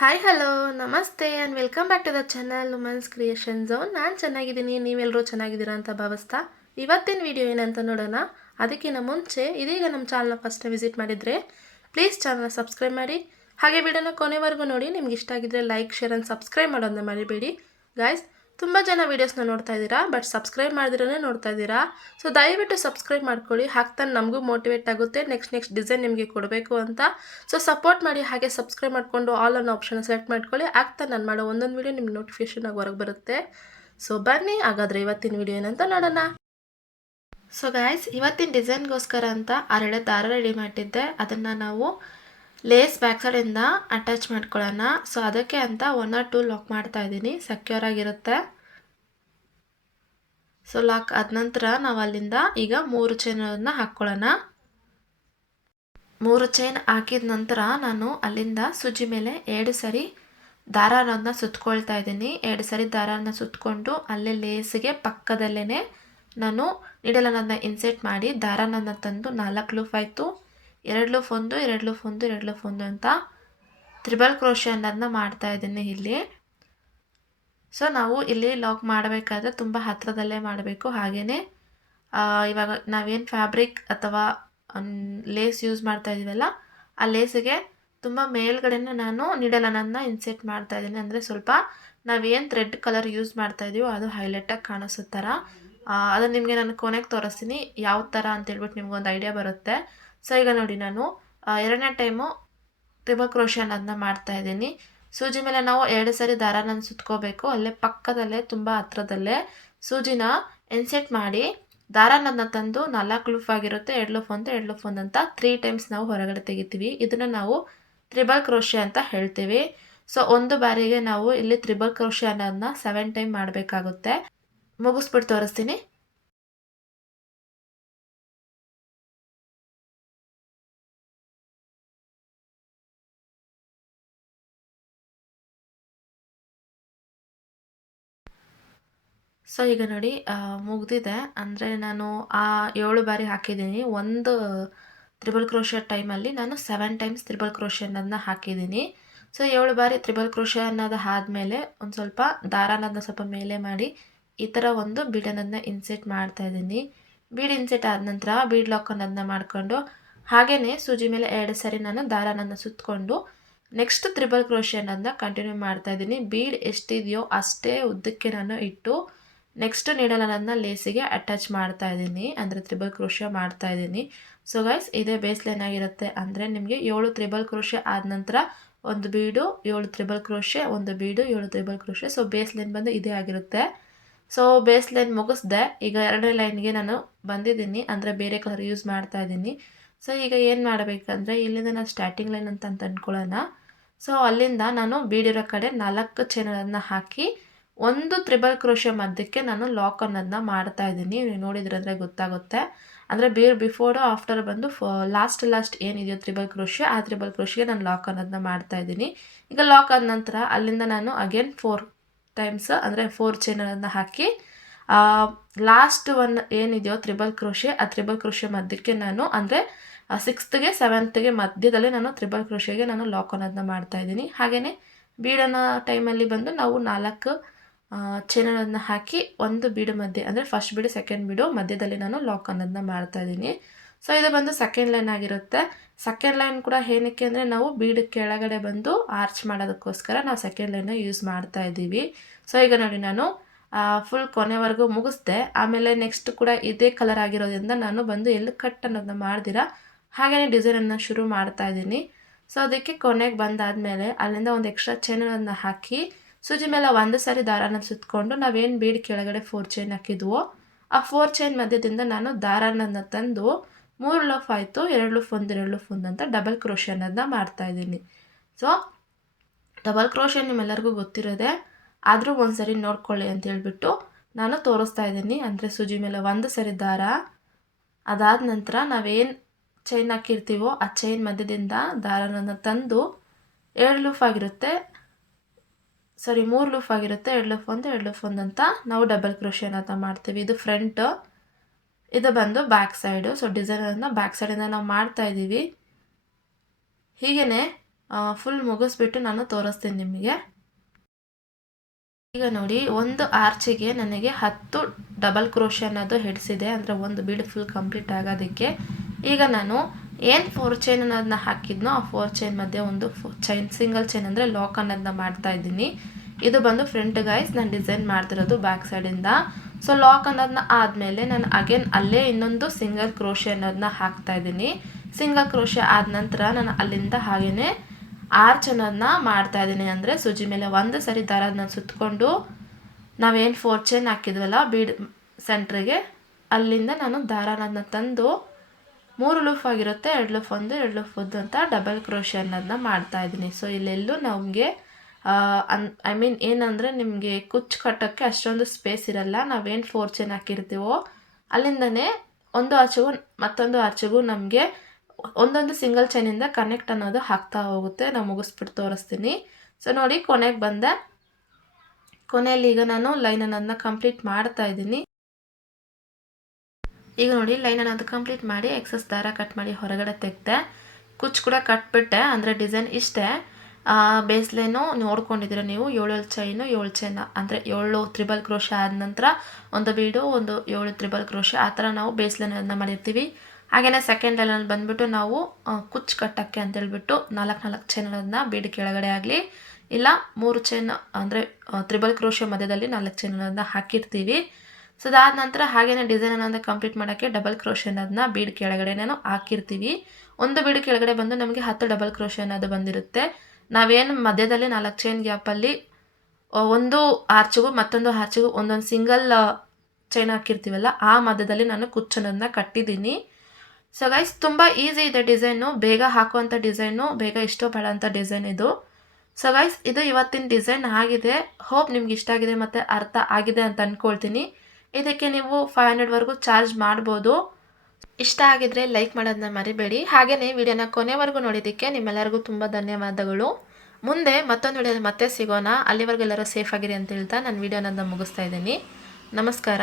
Hi hello ನಮಸ್ತೆ and welcome back to the channel women's creation zone. ನಾನು ಚೆನ್ನಾಗಿದ್ದೀನಿ, ನೀವೆಲ್ಲರೂ ಚೆನ್ನಾಗಿದ್ದೀರಾ ಅಂತ ಭಾವಿಸ್ತಾ ಇವತ್ತಿನ ವಿಡಿಯೋ ಏನಂತ ನೋಡೋಣ. ಅದಕ್ಕಿಂತ ಮುಂಚೆ ಇದೀಗ ನಮ್ಮ ಚಾನಲ್ನ ಫಸ್ಟ್ ವಿಸಿಟ್ ಮಾಡಿದರೆ ಪ್ಲೀಸ್ ಚಾನಲ್ನ ಸಬ್ಸ್ಕ್ರೈಬ್ ಮಾಡಿ, ಹಾಗೆ ವಿಡಿಯೋನ ಕೊನೆವರೆಗೂ ನೋಡಿ. ನಿಮ್ಗೆ ಇಷ್ಟ ಆಗಿದ್ರೆ ಲೈಕ್ ಶೇರ್ ಆ್ಯಂಡ್ ಸಬ್ಸ್ಕ್ರೈಬ್ ಮಾಡೋದನ್ನ ಮರಿಬೇಡಿ ಗಾಯ್ಸ್. ತುಂಬ ಜನ ವೀಡಿಯೋಸ್ನ ನೋಡ್ತಾ ಇದ್ದೀರಾ, ಬಟ್ ಸಬ್ಸ್ಕ್ರೈಬ್ ಮಾಡಿದ್ರೇ ನೋಡ್ತಾ ಇದ್ದೀರಾ. ಸೊ ದಯವಿಟ್ಟು ಸಬ್ಸ್ಕ್ರೈಬ್ ಮಾಡ್ಕೊಳ್ಳಿ, ಹಾಕ್ತಾನೆ ನಮಗೂ ಮೋಟಿವೇಟ್ ಆಗುತ್ತೆ ನೆಕ್ಸ್ಟ್ ಡಿಸೈನ್ ನಿಮಗೆ ಕೊಡಬೇಕು ಅಂತ. ಸೊ ಸಪೋರ್ಟ್ ಮಾಡಿ, ಹಾಗೆ ಸಬ್ಸ್ಕ್ರೈಬ್ ಮಾಡಿಕೊಂಡು ಆಲ್ ಅನ್ನೋ ಆಪ್ಷನ್ ಸೆಲೆಕ್ಟ್ ಮಾಡ್ಕೊಳ್ಳಿ. ಆಗ್ತಾನೆ ನಾನು ಮಾಡೋ ಒಂದೊಂದು ವೀಡಿಯೋ ನಿಮ್ಗೆ ನೋಟಿಫಿಕೇಷನ್ ಆಗಿ ಹೊರಗೆ ಬರುತ್ತೆ. ಸೊ ಬನ್ನಿ ಹಾಗಾದರೆ ಇವತ್ತಿನ ವೀಡಿಯೋ ಏನಂತ ನೋಡೋಣ. ಸೊ ಗಾಯ್ಸ್, ಇವತ್ತಿನ ಡಿಸೈನ್ಗೋಸ್ಕರ ಅಂತ 2 ದಾರ ರೆಡಿ ಮಾಡಿದ್ದೆ. ಅದನ್ನು ನಾವು ಲೇಸ್ ಬ್ಯಾಕ್ ಸೈಡಿಂದ ಅಟ್ಯಾಚ್ ಮಾಡ್ಕೊಳ್ಳೋಣ. ಸೊ ಅದಕ್ಕೆ ಅಂತ 1 or 2 ಲಾಕ್ ಮಾಡ್ತಾ ಇದ್ದೀನಿ, ಸೆಕ್ಯೂರ್ ಆಗಿರುತ್ತೆ. ಸೊ ಲಾಕ್ ಆದ ನಂತರ ನಾವು ಅಲ್ಲಿಂದ ಈಗ 3 ಚೈನನ್ನು ಹಾಕ್ಕೊಳ್ಳೋಣ. 3 ಚೈನ್ ಹಾಕಿದ ನಂತರ ನಾನು ಅಲ್ಲಿಂದ ಸೂಜಿ ಮೇಲೆ 2 ಸರಿ ದಾರನ ಸುತ್ಕೊಳ್ತಾ ಇದ್ದೀನಿ. 2 ಸರಿ ದಾರನ ಸುತ್ತಕೊಂಡು ಅಲ್ಲೇ ಲೇಸಿಗೆ ಪಕ್ಕದಲ್ಲೇ ನಾನು ನೀಡಲನ್ನು ಇನ್ಸೆಟ್ ಮಾಡಿ ದಾರನ ತಂದು 4 ಲೂಪ್ ಆಯಿತು, 2 ಲೂಪ್ 1 2 ಲೂಪ್ 1 2 ಲೂಪ್ 1 ಅಂತ ತ್ರಿಬಲ್ ಕ್ರೋಶೆ ಅನ್ನೋದನ್ನ ಮಾಡ್ತಾ ಇದ್ದೀನಿ ಇಲ್ಲಿ. ಸೊ ನಾವು ಇಲ್ಲಿ ಲಾಕ್ ಮಾಡಬೇಕಾದ್ರೆ ತುಂಬ ಹತ್ತಿರದಲ್ಲೇ ಮಾಡಬೇಕು. ಹಾಗೆಯೇ ಇವಾಗ ನಾವೇನು ಫ್ಯಾಬ್ರಿಕ್ ಅಥವಾ ಲೇಸ್ ಯೂಸ್ ಮಾಡ್ತಾ ಇದ್ದೀವಲ್ಲ, ಆ ಲೇಸಿಗೆ ತುಂಬ ಮೇಲ್ಗಡೆನೇ ನಾನು ನೀಡಲನ್ನು ಇನ್ಸೆಟ್ ಮಾಡ್ತಾ ಇದ್ದೀನಿ. ಅಂದರೆ ಸ್ವಲ್ಪ ನಾವೇನು ಥ್ರೆಡ್ ಕಲರ್ ಯೂಸ್ ಮಾಡ್ತಾ ಇದ್ದೀವೋ ಅದು ಹೈಲೈಟಾಗಿ ಕಾಣಿಸೋ ಥರ. ಅದನ್ನು ನಿಮಗೆ ನಾನು ಕೊನೆಗೆ ತೋರಿಸ್ತೀನಿ ಯಾವ ಥರ ಅಂತೇಳ್ಬಿಟ್ಟು ನಿಮ್ಗೊಂದು ಐಡಿಯಾ ಬರುತ್ತೆ. ಸೊ ಈಗ ನೋಡಿ, ನಾನು 2ನೇ ಟೈಮು ತ್ರಿಬಲ್ ಕ್ರೋಶೆ ಅನ್ನೋದನ್ನ ಮಾಡ್ತಾ ಇದ್ದೀನಿ. ಸೂಜಿ ಮೇಲೆ ನಾವು 2 ಸರಿ ದಾರನ ಸುತ್ಕೋಬೇಕು. ಅಲ್ಲೇ ಪಕ್ಕದಲ್ಲೇ ತುಂಬ ಹತ್ರದಲ್ಲೇ ಸೂಜಿನ ಇನ್ಸೆಟ್ ಮಾಡಿ ದಾರನ ತಂದು 4 ಲೂಪ್ ಆಗಿರುತ್ತೆ, 2 ಲೂಪ್ 1 2 ಲೂಪ್ 1 ಅಂತ 3 ಟೈಮ್ಸ್ ನಾವು ಹೊರಗಡೆ ತೆಗಿತೀವಿ. ಇದನ್ನು ನಾವು ತ್ರಿಬಲ್ ಕ್ರೋಶೆ ಅಂತ ಹೇಳ್ತೀವಿ. ಸೊ ಒಂದು ಬಾರಿಗೆ ನಾವು ಇಲ್ಲಿ ತ್ರಿಬಲ್ ಕ್ರೋಶೆ ಅನ್ನೋದನ್ನ 7 ಟೈಮ್ ಮಾಡಬೇಕಾಗುತ್ತೆ. ಮುಗಿಸ್ಬಿಟ್ಟು ತೋರಿಸ್ತೀನಿ. ಸೊ ಈಗ ನೋಡಿ ಮುಗ್ದಿದೆ. ಅಂದರೆ ನಾನು ಆ 7 ಬಾರಿ ಹಾಕಿದ್ದೀನಿ. ಒಂದು ತ್ರಿಬಲ್ ಕ್ರೋಶೆ ಟೈಮಲ್ಲಿ ನಾನು 7 ಟೈಮ್ಸ್ ತ್ರಿಬಲ್ ಕ್ರೋಶೆ ಅನ್ನೋದನ್ನ ಹಾಕಿದ್ದೀನಿ. ಸೊ 7 ಬಾರಿ ತ್ರಿಬಲ್ ಕ್ರೋಶೆ ಅನ್ನೋದು ಆದಮೇಲೆ ಒಂದು ಸ್ವಲ್ಪ ದಾರನನ್ನ ಸ್ವಲ್ಪ ಮೇಲೆ ಮಾಡಿ ಈ ಥರ ಒಂದು ಬೀಡನ್ನು ಇನ್ಸೆಟ್ ಮಾಡ್ತಾ ಇದ್ದೀನಿ. ಬೀಡ್ ಇನ್ಸೆಟ್ ಆದ ನಂತರ ಬೀಡ್ ಲಾಕ್ ಅನ್ನೋದನ್ನ ಮಾಡಿಕೊಂಡು ಹಾಗೆಯೇ ಸೂಜಿ ಮೇಲೆ 2 ಸರಿ ನಾನು ದಾರನನ್ನು ಸುತ್ತಕೊಂಡು ನೆಕ್ಸ್ಟ್ ತ್ರಿಬಲ್ ಕ್ರೋಶೆ ಅನ್ನೋದನ್ನ ಕಂಟಿನ್ಯೂ ಮಾಡ್ತಾ ಇದ್ದೀನಿ. ಬೀಡ್ ಎಷ್ಟಿದೆಯೋ ಅಷ್ಟೇ ಉದ್ದಕ್ಕೆ ನಾನು ಇಟ್ಟು ನೆಕ್ಸ್ಟ್ ನೀಡಲನ್ನು ಲೇಸಿಗೆ ಅಟ್ಯಾಚ್ ಮಾಡ್ತಾ ಇದ್ದೀನಿ, ಅಂದರೆ ತ್ರಿಬಲ್ ಕ್ರೋಶೆ ಮಾಡ್ತಾ ಇದ್ದೀನಿ. ಸೊ ಗೈಸ್, ಇದೇ ಬೇಸ್ ಲೈನ್ ಆಗಿರುತ್ತೆ. ಅಂದರೆ ನಿಮಗೆ 7 ತ್ರಿಬಲ್ ಕ್ರೋಶೆ ಆದ ನಂತರ ಒಂದು ಬೀಡು, 7 ತ್ರಿಬಲ್ ಕ್ರೋಶೆ, ಒಂದು ಬೀಡು, 7 triple crochet. So base line ಬಂದು ಇದೇ ಆಗಿರುತ್ತೆ. ಸೊ ಬೇಸ್ ಲೈನ್ ಮುಗಿಸ್ದೆ. ಈಗ 2ನೇ ಲೈನ್ಗೆ ನಾನು ಬಂದಿದ್ದೀನಿ, ಅಂದರೆ ಬೇರೆ ಕಲರ್ ಯೂಸ್ ಮಾಡ್ತಾ ಇದ್ದೀನಿ. ಸೊ ಈಗ ಏನು ಮಾಡಬೇಕಂದ್ರೆ ಇಲ್ಲಿಂದ ನಾನು ಸ್ಟಾರ್ಟಿಂಗ್ ಲೈನ್ ಅಂತ ಅಂದ್ಕೊಳ್ಳೋಣ. ಸೊ ಅಲ್ಲಿಂದ ನಾನು ಬೀಡಿರೋ ಕಡೆ 4 ಚೈನನ್ನು ಹಾಕಿ ಒಂದು ತ್ರಿಬಲ್ ಕ್ರೋಶೆ ಮಧ್ಯಕ್ಕೆ ನಾನು ಲಾಕ್ ಅನ್ನೋದನ್ನ ಮಾಡ್ತಾ ಇದ್ದೀನಿ. ನೀವು ನೋಡಿದ್ರಂದರೆ ಗೊತ್ತಾಗುತ್ತೆ. ಅಂದರೆ ಬಿಫೋರು ಆಫ್ಟರ್ ಬಂದು ಲಾಸ್ಟ್ ಏನಿದೆಯೋ ತ್ರಿಬಲ್ ಕ್ರೋಶೆ, ಆ ತ್ರಿಬಲ್ ಕ್ರೋಶೆಗೆ ನಾನು ಲಾಕ್ ಅನ್ನೋದನ್ನ ಮಾಡ್ತಾ ಇದ್ದೀನಿ. ಈಗ ಲಾಕ್ ಆದ ನಂತರ ಅಲ್ಲಿಂದ ನಾನು ಅಗೇನ್ 4 ಟೈಮ್ಸ್ ಅಂದರೆ 4 ಚೈನನ್ನು ಹಾಕಿ ಲಾಸ್ಟ್ ಒನ್ ಏನಿದೆಯೋ ತ್ರಿಬಲ್ ಕ್ರೋಶೆ, ಆ ತ್ರಿಬಲ್ ಕ್ರೋಶೆ ಮಧ್ಯಕ್ಕೆ ನಾನು ಅಂದರೆ 6th 7th ಮಧ್ಯದಲ್ಲಿ ನಾನು ತ್ರಿಬಲ್ ಕ್ರೋಶೆಗೆ ನಾನು ಲಾಕ್ ಅನ್ನೋದನ್ನ ಮಾಡ್ತಾಯಿದ್ದೀನಿ. ಹಾಗೆಯೇ ಬೀಡನ್ನ ಟೈಮಲ್ಲಿ ಬಂದು ನಾವು 4 ಚೈನನ್ನು ಹಾಕಿ ಒಂದು ಬೀಡು ಮಧ್ಯೆ ಅಂದರೆ ಫಸ್ಟ್ ಬೀಡು ಸೆಕೆಂಡ್ ಬೀಡು ಮಧ್ಯದಲ್ಲಿ ನಾನು ಲಾಕ್ ಅನ್ನೋದನ್ನ ಮಾಡ್ತಾಯಿದ್ದೀನಿ. ಸೊ ಇದು ಬಂದು ಸೆಕೆಂಡ್ ಲೈನ್ ಆಗಿರುತ್ತೆ. ಸೆಕೆಂಡ್ ಲೈನ್ ಕೂಡ ಏನಕ್ಕೆ ಅಂದರೆ ನಾವು ಬೀಡು ಕೆಳಗಡೆ ಬಂದು ಆರ್ಚ್ ಮಾಡೋದಕ್ಕೋಸ್ಕರ ನಾವು ಸೆಕೆಂಡ್ ಲೈನ್ನ ಯೂಸ್ ಮಾಡ್ತಾ ಇದ್ದೀವಿ. ಸೊ ಈಗ ನೋಡಿ, ನಾನು ಫುಲ್ ಕೊನೆವರೆಗೂ ಮುಗಿಸ್ದೆ. ಆಮೇಲೆ ನೆಕ್ಸ್ಟ್ ಕೂಡ ಇದೇ ಕಲರ್ ಆಗಿರೋದ್ರಿಂದ ನಾನು ಬಂದು ಎಲ್ಲಿ ಕಟ್ ಅನ್ನೋದನ್ನ ಮಾಡ್ದಿರಾ ಹಾಗೆಯೇ ಡಿಸೈನನ್ನು ಶುರು ಮಾಡ್ತಾ ಇದ್ದೀನಿ. ಸೊ ಅದಕ್ಕೆ ಕೊನೆಗೆ ಬಂದಾದಮೇಲೆ ಅಲ್ಲಿಂದ ಒಂದು ಎಕ್ಸ್ಟ್ರಾ ಚೈನನ್ನು ಹಾಕಿ ಸೂಜಿ ಮೇಲೆ 1 ಸಾರಿ ದಾರನ ಸುತ್ತಕೊಂಡು ನಾವೇನು ಬೀಡ್ ಕೆಳಗಡೆ 4 ಚೈನ್ ಹಾಕಿದ್ವೋ ಆ 4 ಚೈನ್ ಮಧ್ಯದಿಂದ ನಾನು ದಾರನನ್ನು ತಂದು 3 ಲೂಪ್ ಆಯಿತು, 2 ಲೂಪ್ 1 2 ಲೂಪ್ 1 ಅಂತ ಡಬಲ್ ಕ್ರೋಶೆ ಅನ್ನೋದನ್ನ ಮಾಡ್ತಾಯಿದ್ದೀನಿ. ಸೊ ಡಬಲ್ ಕ್ರೋಶೆ ನಿಮ್ಮೆಲ್ಲರಿಗೂ ಗೊತ್ತಿರೋದೆ, ಆದರೂ ಒಂದು ಸರಿ ನೋಡ್ಕೊಳ್ಳಿ ಅಂತ ಹೇಳ್ಬಿಟ್ಟು ನಾನು ತೋರಿಸ್ತಾ ಇದ್ದೀನಿ. ಅಂದರೆ ಸೂಜಿ ಮೇಲೆ 1 ಸರಿ ದಾರ, ಅದಾದ ನಂತರ ನಾವೇನು ಚೈನ್ ಹಾಕಿರ್ತೀವೋ ಆ ಚೈನ್ ಮಧ್ಯದಿಂದ ದಾರನನ್ನು ತಂದು 2 ಲೂಪ್ ಆಗಿರುತ್ತೆ, 3 ಲೂಪ್ ಆಗಿರುತ್ತೆ, 2 ಲೂಪ್ 1 2 ಲೂಪ್ 1 ಅಂತ ನಾವು ಡಬಲ್ ಕ್ರೋಶೆ ಅನ್ನೋದನ್ನ ಮಾಡ್ತೀವಿ. ಇದು ಫ್ರಂಟ್, ಇದು ಬಂದು ಬ್ಯಾಕ್ ಸೈಡು. ಸೊ ಡಿಸೈನನ್ನು ಬ್ಯಾಕ್ ಸೈಡಿಂದ ನಾವು ಮಾಡ್ತಾ ಇದ್ದೀವಿ. ಹೀಗೇ ಫುಲ್ ಮುಗಿಸ್ಬಿಟ್ಟು ನಾನು ತೋರಿಸ್ತೀನಿ ನಿಮಗೆ. ಈಗ ನೋಡಿ, ಒಂದು ಆರ್ಚಿಗೆ ನನಗೆ 10 ಡಬಲ್ ಕ್ರೋಶೆ ಅನ್ನೋದು ಹಿಡಿಸಿದೆ, ಅಂದರೆ ಒಂದು ಬೀಡ್ ಫುಲ್ ಕಂಪ್ಲೀಟ್ ಆಗೋದಕ್ಕೆ. ಈಗ ನಾನು ಏನು 4 ಚೈನ್ ಅನ್ನೋದನ್ನ ಹಾಕಿದ್ನೋ ಆ 4 ಚೈನ್ ಮಧ್ಯೆ ಒಂದು ಚೈನ್, ಸಿಂಗಲ್ ಚೈನ್ ಅಂದರೆ ಲಾಕ್ ಅನ್ನೋದನ್ನ ಮಾಡ್ತಾ ಇದ್ದೀನಿ. ಇದು ಬಂದು ಫ್ರಂಟ್ ಗೈಸ್, ನಾನು ಡಿಸೈನ್ ಮಾಡ್ತಿರೋದು ಬ್ಯಾಕ್ ಸೈಡಿಂದ. ಸೊ ಲಾಕ್ ಅನ್ನೋದನ್ನ ಆದಮೇಲೆ ನಾನು ಅಗೇನ್ ಅಲ್ಲೇ ಇನ್ನೊಂದು ಸಿಂಗಲ್ ಕ್ರೋಶೆ ಅನ್ನೋದನ್ನ ಹಾಕ್ತಾ ಇದ್ದೀನಿ. ಸಿಂಗಲ್ ಕ್ರೋಶೆ ಆದ ನಂತರ ನಾನು ಅಲ್ಲಿಂದ ಹಾಗೇ ಆರ್ಚ್ ಅನ್ನೋದನ್ನ ಮಾಡ್ತಾ ಇದ್ದೀನಿ. ಅಂದರೆ ಸೂಜಿ ಮೇಲೆ ಒಂದು ಸರಿ ದಾರನ ಸುತ್ತಕೊಂಡು ನಾವೇನು 4 ಚೈನ್ ಹಾಕಿದ್ವಲ್ಲ ಬೀಡ್ ಸೆಂಟ್ರಿಗೆ, ಅಲ್ಲಿಂದ ನಾನು ದಾರನ ತಂದು 3 ಲೂಫ್ ಆಗಿರುತ್ತೆ, 2 ಲೂಫ್ ಒಂದು 2 ಲೂಫ್ ಒಂದು ಅಂತ ಡಬಲ್ ಕ್ರೋಶೆ ಅನ್ನೋದನ್ನ ಮಾಡ್ತಾ ಇದ್ದೀನಿ. ಸೊ ಇಲ್ಲೆಲ್ಲೂ ನಮಗೆ ಐ ಮೀನ್ ಏನಂದರೆ ನಿಮಗೆ ಕುಚ್ಚು ಕಟ್ಟೋಕ್ಕೆ ಅಷ್ಟೊಂದು ಸ್ಪೇಸ್ ಇರಲ್ಲ. ನಾವೇನು 4 ಚೈನ್ ಹಾಕಿರ್ತೀವೋ ಅಲ್ಲಿಂದನೇ ಒಂದು ಆರ್ಚಿಗೂ ಮತ್ತೊಂದು ಆರ್ಚಿಗೂ ನಮಗೆ ಒಂದೊಂದು ಸಿಂಗಲ್ ಚೈನಿಂದ ಕನೆಕ್ಟ್ ಅನ್ನೋದು ಹಾಕ್ತಾ ಹೋಗುತ್ತೆ. ನಾನು ಮುಗಿಸ್ಬಿಟ್ಟು ತೋರಿಸ್ತೀನಿ. ಸೊ ನೋಡಿ, ಕೊನೆಗೆ ಬಂದೆ. ಕೊನೆಯಲ್ಲಿ ಈಗ ನಾನು ಲೈನ್ ಅನ್ನೋದನ್ನ ಕಂಪ್ಲೀಟ್ ಮಾಡ್ತಾ ಇದ್ದೀನಿ. ಈಗ ನೋಡಿ, ಲೈನ್ ಅನ್ನೋದು ಕಂಪ್ಲೀಟ್ ಮಾಡಿ ಎಕ್ಸಸ್ ದಾರ ಕಟ್ ಮಾಡಿ ಹೊರಗಡೆ ತೆಗ್ದೆ. ಕುಚ್ಚು ಕೂಡ ಕಟ್ಬಿಟ್ಟೆ. ಅಂದರೆ ಡಿಸೈನ್ ಇಷ್ಟೇ. ಬೇಸ್ ಲೈನು ನೋಡ್ಕೊಂಡಿದ್ದೀರ ನೀವು, 7 ಚೈನು 7 ಚೈನ್ ಅಂದರೆ 7 ತ್ರಿಬಲ್ ಕ್ರೋಶೆ ಆದ ನಂತರ ಒಂದು ಬೀಡು, ಒಂದು 7 ತ್ರಿಬಲ್ ಕ್ರೋಶೆ, ಆ ಥರ ನಾವು ಬೇಸ್ ಲೈನನ್ನು ಮಾಡಿರ್ತೀವಿ. ಹಾಗೆಯೇ ಸೆಕೆಂಡ್ ಲೈನಲ್ಲಿ ಬಂದುಬಿಟ್ಟು ನಾವು ಕುಚ್ಚು ಕಟ್ಟೋಕ್ಕೆ ಅಂತೇಳ್ಬಿಟ್ಟು 4 ಚೈನನ್ನು ಬೀಡ್ ಕೆಳಗಡೆ ಆಗಲಿ ಇಲ್ಲ 3 ಚೈನ್ ಅಂದರೆ ತ್ರಿಬಲ್ ಕ್ರೋಶೆ ಮಧ್ಯದಲ್ಲಿ 4 ಚೈನನ್ನು ಹಾಕಿರ್ತೀವಿ. ಸೊ ಅದಾದ ನಂತರ ಹಾಗೆಯೇ ಡಿಸೈನ್ ಅನ್ನೋದನ್ನ ಕಂಪ್ಲೀಟ್ ಮಾಡೋಕ್ಕೆ ಡಬಲ್ ಕ್ರೋಶೆ ಅನ್ನೋದನ್ನ ಬೀಡ್ ಕೆಳಗಡೆನೂ ಹಾಕಿರ್ತೀವಿ. ಒಂದು ಬೀಡ್ ಕೆಳಗಡೆ ಬಂದು ನಮಗೆ 10 ಡಬಲ್ ಕ್ರೋಶೆ ಅನ್ನೋದು ಬಂದಿರುತ್ತೆ. ನಾವೇನು ಮಧ್ಯದಲ್ಲಿ 4 ಚೈನ್ ಗ್ಯಾಪಲ್ಲಿ ಒಂದು ಆರ್ಚಿಗೂ ಮತ್ತೊಂದು ಆರ್ಚಿಗೂ ಒಂದೊಂದು ಸಿಂಗಲ್ ಚೈನ್ ಹಾಕಿರ್ತೀವಲ್ಲ, ಆ ಮಧ್ಯದಲ್ಲಿ ನಾನು ಕುಚ್ಚನ್ನೋದನ್ನ ಕಟ್ಟಿದ್ದೀನಿ. ಸೊ ಗೈಸ್, ತುಂಬ ಈಸಿ ಇದೆ ಡಿಸೈನು, ಬೇಗ ಹಾಕುವಂಥ ಡಿಸೈನು, ಬೇಗ ಇಷ್ಟಪಡೋಂಥ ಡಿಸೈನ್ ಇದು. ಸೊ ಗೈಸ್, ಇದು ಇವತ್ತಿನ ಡಿಸೈನ್ ಆಗಿದೆ. ಹೋಪ್ ನಿಮ್ಗೆ ಇಷ್ಟ ಆಗಿದೆ ಮತ್ತು ಅರ್ಥ ಆಗಿದೆ ಅಂತ ಅಂದ್ಕೊಳ್ತೀನಿ. ಇದಕ್ಕೆ ನೀವು 500ವರೆಗೂ ಚಾರ್ಜ್ ಮಾಡ್ಬೋದು. ಇಷ್ಟ ಆಗಿದ್ರೆ ಲೈಕ್ ಮಾಡೋದನ್ನ ಮರಿಬೇಡಿ. ಹಾಗೆಯೇ ವಿಡಿಯೋನ ಕೊನೆವರೆಗೂ ನೋಡಿದ್ದಕ್ಕೆ ನಿಮ್ಮೆಲ್ಲರಿಗೂ ತುಂಬ ಧನ್ಯವಾದಗಳು. ಮುಂದೆ ಮತ್ತೊಂದು ವಿಡಿಯೋದಲ್ಲಿ ಮತ್ತೆ ಸಿಗೋಣ. ಅಲ್ಲಿವರೆಗೂ ಎಲ್ಲರೂ ಸೇಫ್ ಆಗಿರಿ ಅಂತ ಹೇಳ್ತಾ ನಾನು ವಿಡಿಯೋನ ಮುಗಿಸ್ತಾ ಇದ್ದೀನಿ. ನಮಸ್ಕಾರ.